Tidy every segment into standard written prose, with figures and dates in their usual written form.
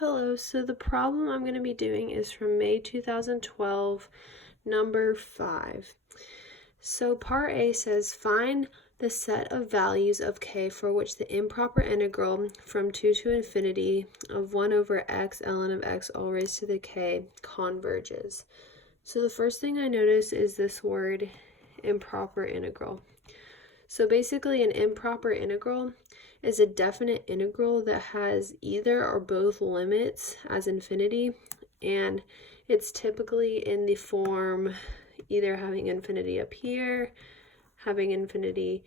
Hello, so the problem I'm going to be doing is from May 2012, number 5. So part A says find the set of values of k for which the improper integral from 2 to infinity of 1 over x ln of x all raised to the k converges. So the first thing I notice is this word improper integral. So basically an improper integral is a definite integral that has either or both limits as infinity, and it's typically in the form either having infinity up here, having infinity,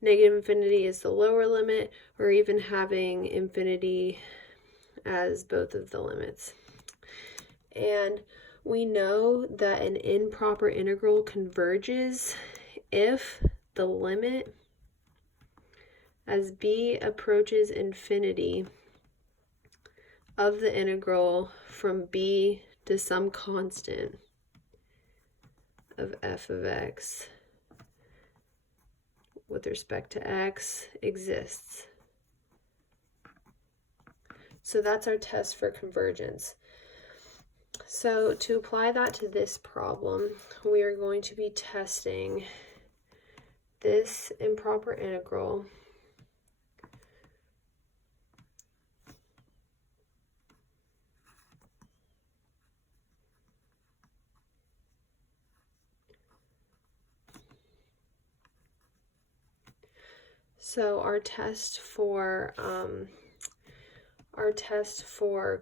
negative infinity is the lower limit, or even having infinity as both of the limits. And we know that an improper integral converges if the limit as b approaches infinity of the integral from b to some constant of f of x with respect to x exists. So that's our test for convergence. So to apply that to this problem, we are going to be testing this improper integral So our test for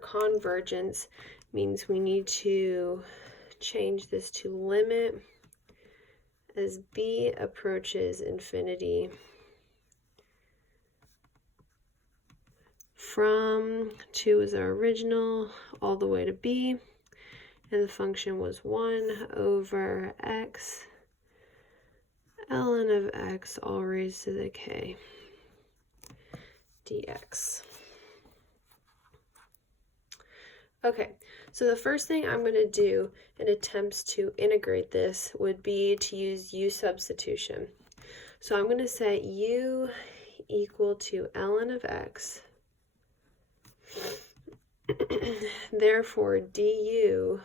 convergence means we need to change this to limit as b approaches infinity from 2 is our original all the way to b, and the function was 1 over x ln of x all raised to the k dx. Okay, so the first thing I'm going to do in attempts to integrate this would be to use U-Substitution. So I'm going to set U equal to ln of x. Therefore, du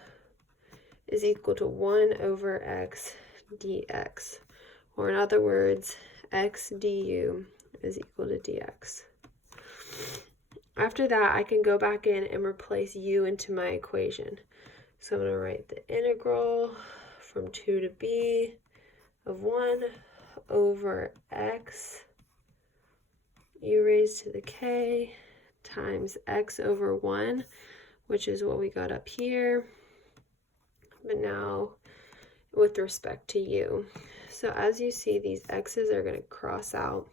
is equal to 1 over x dx. Or in other words, x du is equal to dx. After that, I can go back in and replace u into my equation. So I'm going to write the integral from 2 to b of 1 over x u raised to the k times x over 1, which is what we got up here, but now with respect to u. So as you see, these x's are going to cross out,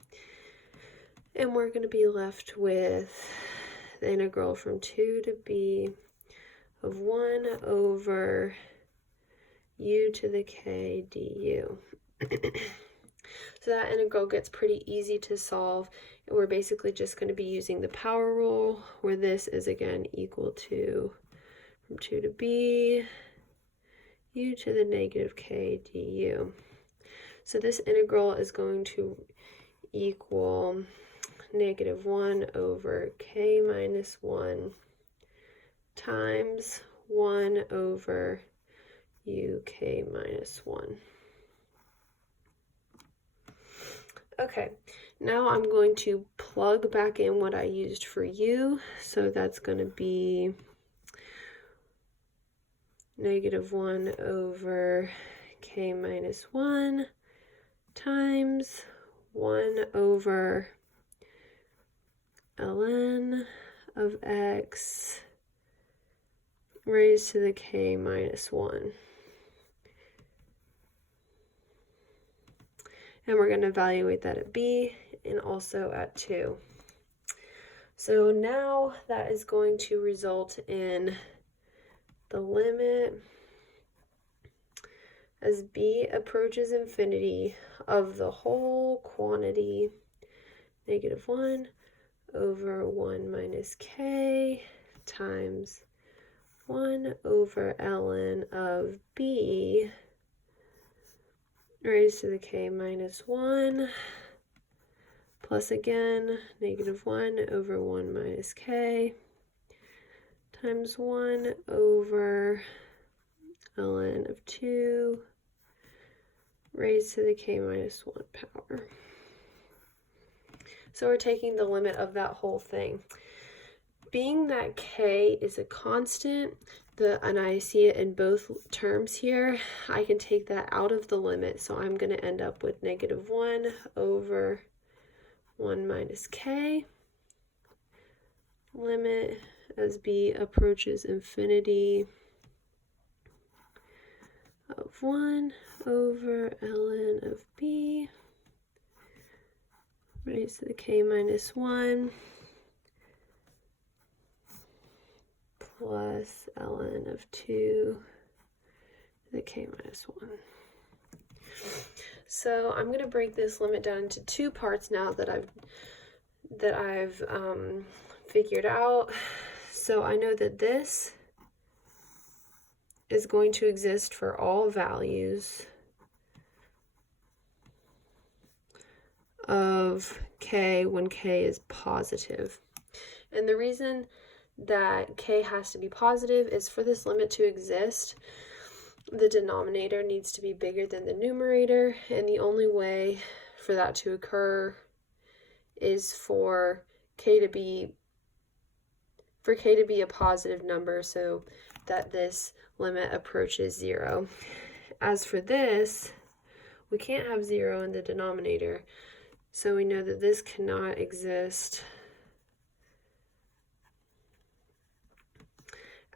and we're going to be left with the integral from 2 to b of 1 over u to the k du. So that integral gets pretty easy to solve, and we're basically just going to be using the power rule, where this is again equal to from 2 to b u to the negative k du. So this integral is going to equal negative 1 over k minus 1 times 1 over uk minus 1. Okay, now I'm going to plug back in what I used for u. So that's going to be negative 1 over k minus 1 times 1 over ln of x raised to the k minus 1. And we're going to evaluate that at b and also at 2. So now that is going to result in the limit as b approaches infinity of the whole quantity negative 1 over 1 minus k times 1 over ln of b raised to the k minus 1 plus again negative 1 over 1 minus k times 1 over ln of 2 raised to the k minus 1 power. So we're taking the limit of that whole thing. Being that k is a constant, and I see it in both terms here, I can take that out of the limit. So I'm going to end up with negative 1 over 1 minus k. Limit as b approaches infinity of 1 over ln of b raised to the k minus 1 plus ln of 2 to the k minus 1. So I'm going to break this limit down into two parts now that I've figured out. So I know that this is going to exist for all values of k when k is positive. And the reason that k has to be positive is for this limit to exist, the denominator needs to be bigger than the numerator, and the only way for that to occur is for k to be a positive number so that this limit approaches 0. As for this, we can't have 0 in the denominator, so we know that this cannot exist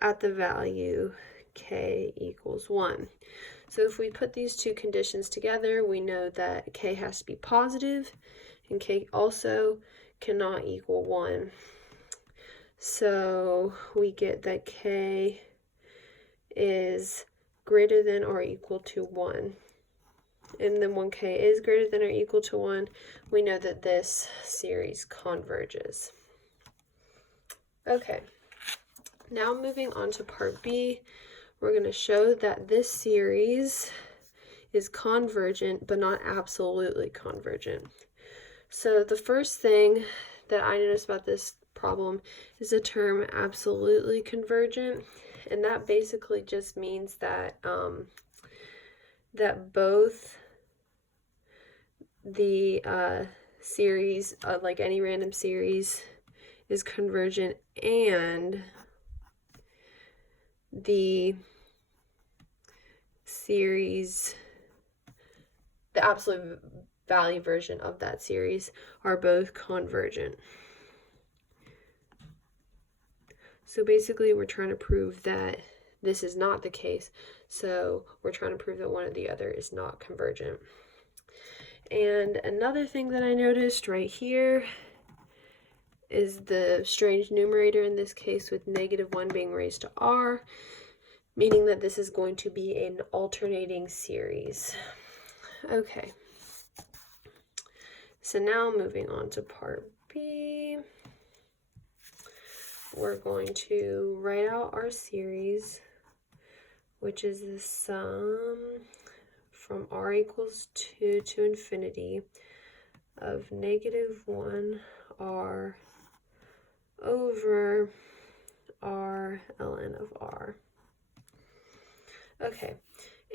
at the value k equals 1. So if we put these two conditions together, we know that k has to be positive and k also cannot equal 1. So we get that k is greater than or equal to 1. And then when k is greater than or equal to 1, we know that this series converges. Okay, now moving on to part B, we're going to show that this series is convergent but not absolutely convergent. So the first thing that I noticed about this problem is the term absolutely convergent, and that basically just means that that both the series, like any random series, is convergent, and the series, the absolute value version of that series, are both convergent. So basically we're trying to prove that this is not the case. So we're trying to prove that one or the other is not convergent. And another thing that I noticed right here is the strange numerator in this case, with negative 1 being raised to r, meaning that this is going to be an alternating series. Okay, so now moving on to part B, we're going to write out our series, which is the sum from r equals 2 to infinity of negative 1r over r ln of r. Okay,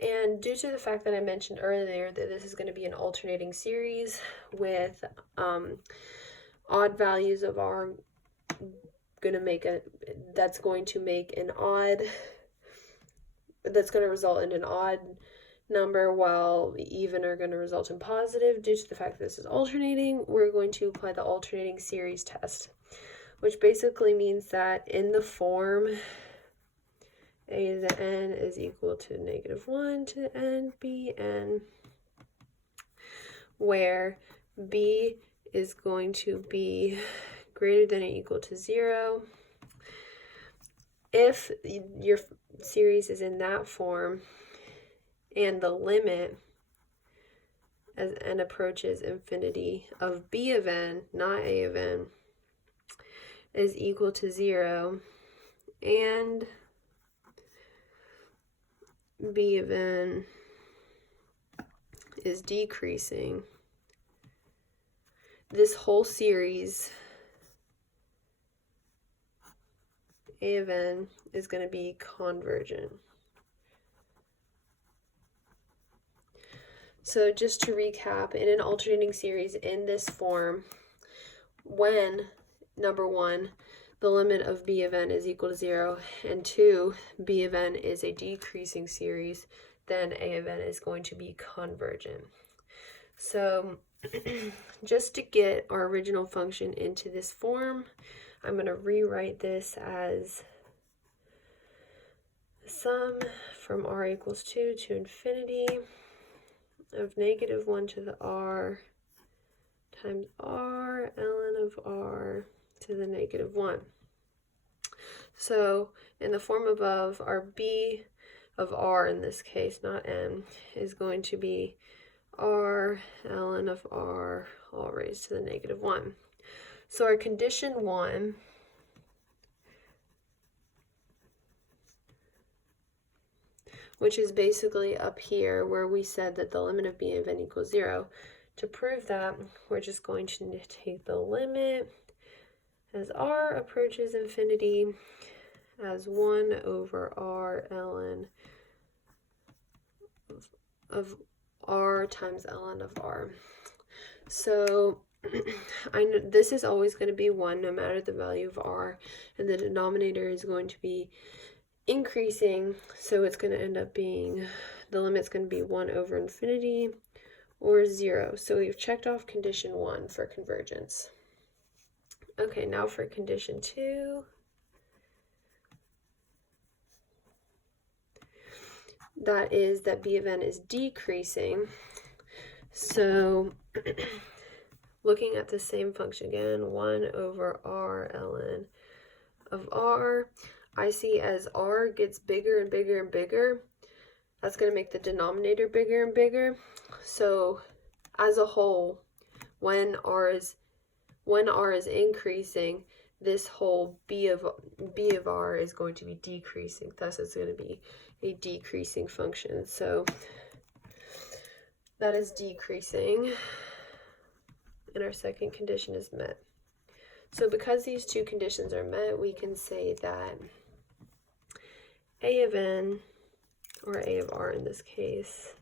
and due to the fact that I mentioned earlier that this is going to be an alternating series with odd values of r, that's going to result in an odd number, while even are going to result in positive. Due to the fact that this is alternating, we're going to apply the alternating series test, which basically means that in the form a to the n is equal to negative 1 to the n bn, where b is going to be greater than or equal to 0. If your series is in that form and the limit as n approaches infinity of b of n, not a of n, is equal to 0, and b of n is decreasing, this whole series A of n is going to be convergent. So just to recap, in an alternating series in this form, when, number one, the limit of b of n is equal to 0, and 2, b of n is a decreasing series, then a of n is going to be convergent. So just to get our original function into this form, I'm going to rewrite this as the sum from r equals 2 to infinity of negative 1 to the r times r ln of r to the negative 1. So in the form above, our b of r in this case, not n, is going to be r ln of r all raised to the negative 1. So our condition 1 which is basically up here where we said that the limit of b of n equals 0. To prove that, we're just going to take the limit as r approaches infinity as 1 over r ln of r times ln of r. So I know this is always going to be 1 no matter the value of r, and the denominator is going to be increasing, so it's going to end up being, the limit's going to be 1 over infinity or 0. So we've checked off condition 1 for convergence. Okay, now for condition 2. That is that b of n is decreasing. So looking at the same function again, 1 over r ln of r, I see as r gets bigger and bigger and bigger, that's going to make the denominator bigger and bigger. So as a whole, when r is increasing, this whole b of r is going to be decreasing. Thus, it's going to be a decreasing function. So that is decreasing, and our second condition is met. So because these two conditions are met, we can say that a of n, or a of r in this case,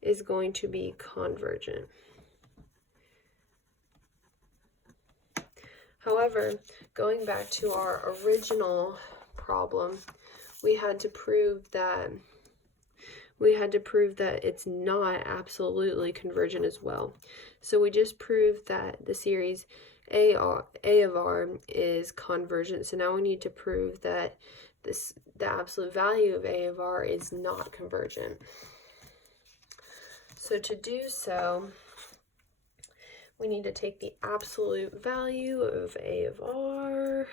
is going to be convergent. However, going back to our original problem, we had to prove that it's not absolutely convergent as well. So we just proved that the series A of r is convergent. So now we need to prove that the absolute value of a of r is not convergent. So to do so, we need to take the absolute value of a of r,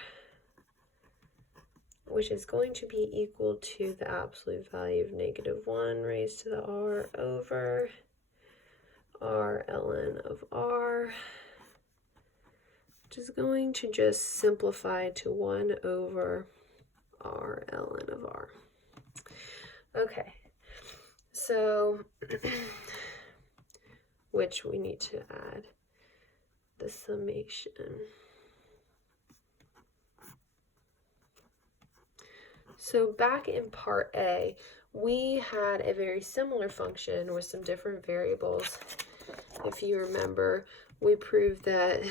which is going to be equal to the absolute value of negative 1 raised to the r over r ln of r, which is going to just simplify to 1 over r ln of r. Okay, so which we need to add the summation. So back in part A, we had a very similar function with some different variables. If you remember, we proved that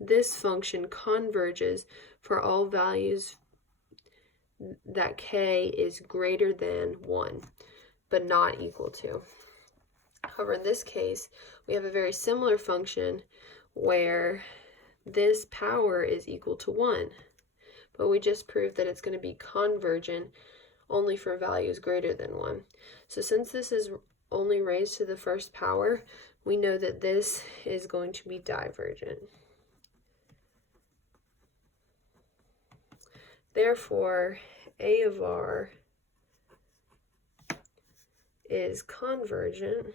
this function converges for all values that k is greater than 1, but not equal to. However, in this case, we have a very similar function where this power is equal to 1. But we just proved that it's going to be convergent only for values greater than 1. So since this is only raised to the first power, we know that this is going to be divergent. Therefore, a of r is convergent,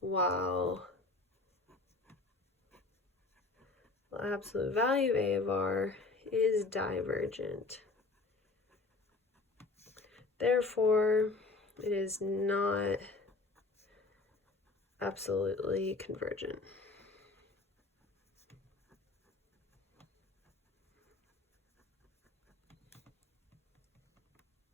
while the absolute value a of r is divergent. Therefore, it is not absolutely convergent.